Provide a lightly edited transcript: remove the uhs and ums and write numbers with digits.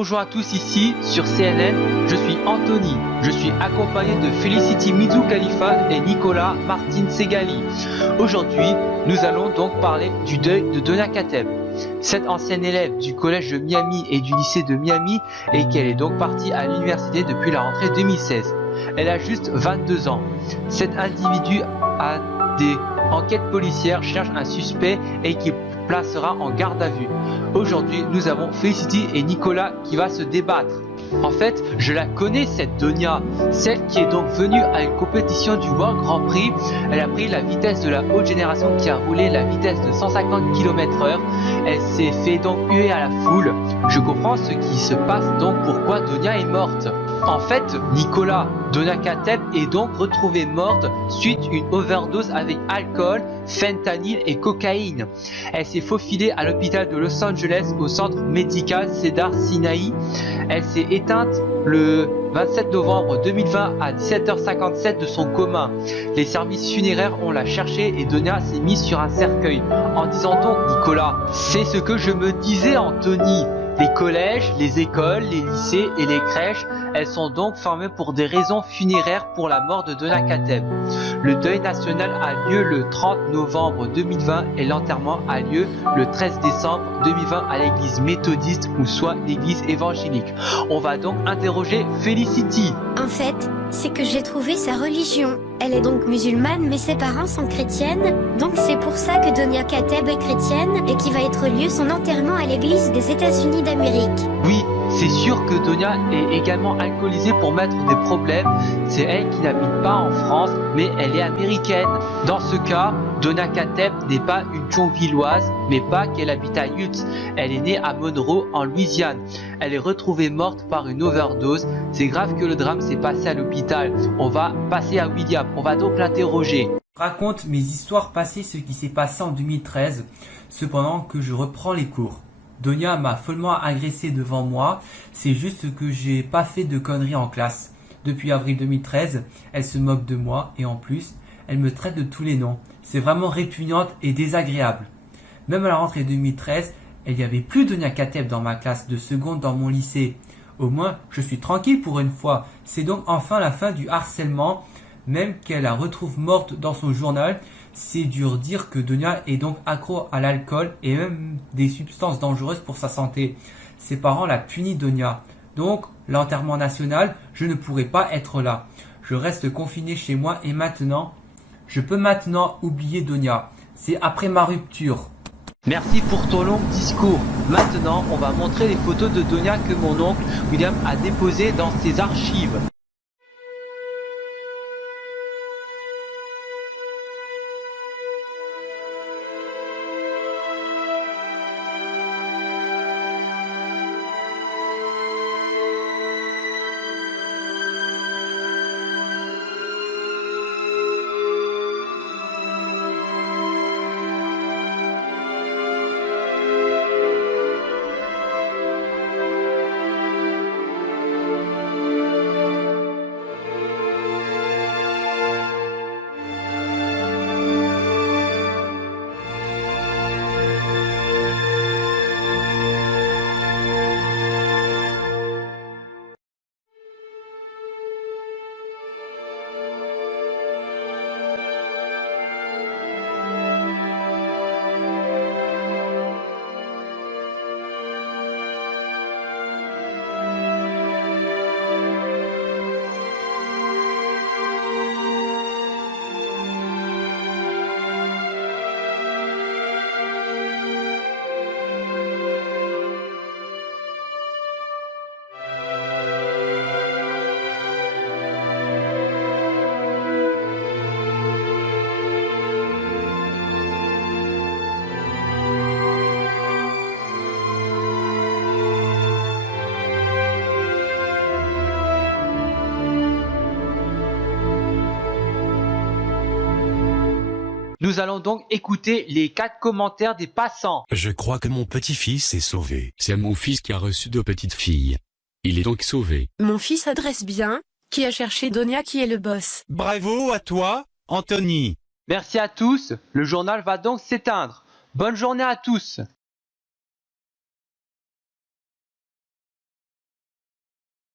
Bonjour à tous ici sur CNN, je suis Anthony. Je suis accompagné de Felicity Mizou Khalifa et Nicolas Martin Segali. Aujourd'hui, nous allons donc parler du deuil de Donia Kateb. Cette ancienne élève du collège de Miami et du lycée de Miami et qu'elle est donc partie à l'université depuis la rentrée 2016. Elle a juste 22 ans. Cet individu a des enquêtes policières, cherche un suspect et qui placera en garde à vue. Aujourd'hui, nous avons Felicity et Nicolas qui va se débattre. En fait, je la connais cette Donia, celle qui est donc venue à une compétition du World Grand Prix. Elle a pris la vitesse de la haute génération qui a roulé la vitesse de 150 km/h. Elle s'est fait donc huer à la foule. Je comprends ce qui se passe donc pourquoi Donia est morte. En fait, Nicolas, Donia Kateb est donc retrouvée morte suite à une overdose avec alcool, fentanyl et cocaïne. Elle s'est faufilée à l'hôpital de Los Angeles au centre médical Cedar Sinai. Elle s'est éteinte le 27 novembre 2020 à 17h57 de son coma. Les services funéraires ont la cherchée et Donia s'est mise sur un cercueil. En disant donc Nicolas, c'est ce que je me disais Anthony. Les collèges, les écoles, les lycées et les crèches, elles sont donc fermées pour des raisons funéraires pour la mort de Donia Kateb. Le deuil national a lieu le 30 novembre 2020 et l'enterrement a lieu le 13 décembre 2020 à l'église méthodiste ou soit l'église évangélique. On va donc interroger Felicity. En fait, c'est que j'ai trouvé sa religion. Elle est donc musulmane mais ses parents sont chrétiennes, donc c'est pour ça que Donia Kateb est chrétienne et qu'il va être lieu son enterrement à l'église des États-Unis d'Amérique. Oui, c'est sûr que Donia est également alcoolisée pour mettre des problèmes. C'est elle qui n'habite pas en France, mais elle est américaine. Dans ce cas, Donia Kateb n'est pas une Thionvilloise, mais pas qu'elle habite à Utah. Elle est née à Monroe, en Louisiane. Elle est retrouvée morte par une overdose. C'est grave que le drame s'est passé à l'hôpital. On va passer à William. On va donc l'interroger. Je raconte mes histoires passées, ce qui s'est passé en 2013, cependant que je reprends les cours. Donia m'a follement agressé devant moi, c'est juste que j'ai pas fait de conneries en classe. Depuis avril 2013, elle se moque de moi et en plus, elle me traite de tous les noms. C'est vraiment répugnante et désagréable. Même à la rentrée 2013, il n'y avait plus Donia Kateb dans ma classe de seconde dans mon lycée. Au moins, je suis tranquille pour une fois. C'est donc enfin la fin du harcèlement. Même qu'elle la retrouve morte dans son journal, c'est dur dire que Donia est donc accro à l'alcool et même des substances dangereuses pour sa santé. Ses parents la punissent Donia. Donc, l'enterrement national, je ne pourrai pas être là. Je reste confiné chez moi et maintenant, je peux maintenant oublier Donia. C'est après ma rupture. Merci pour ton long discours. Maintenant, on va montrer les photos de Donia que mon oncle William a déposées dans ses archives. Nous allons donc écouter les 4 commentaires des passants. Je crois que mon petit-fils est sauvé. C'est mon fils qui a reçu 2 petites filles. Il est donc sauvé. Mon fils adresse bien, qui a cherché Donia qui est le boss. Bravo à toi, Anthony. Merci à tous, le journal va donc s'éteindre. Bonne journée à tous.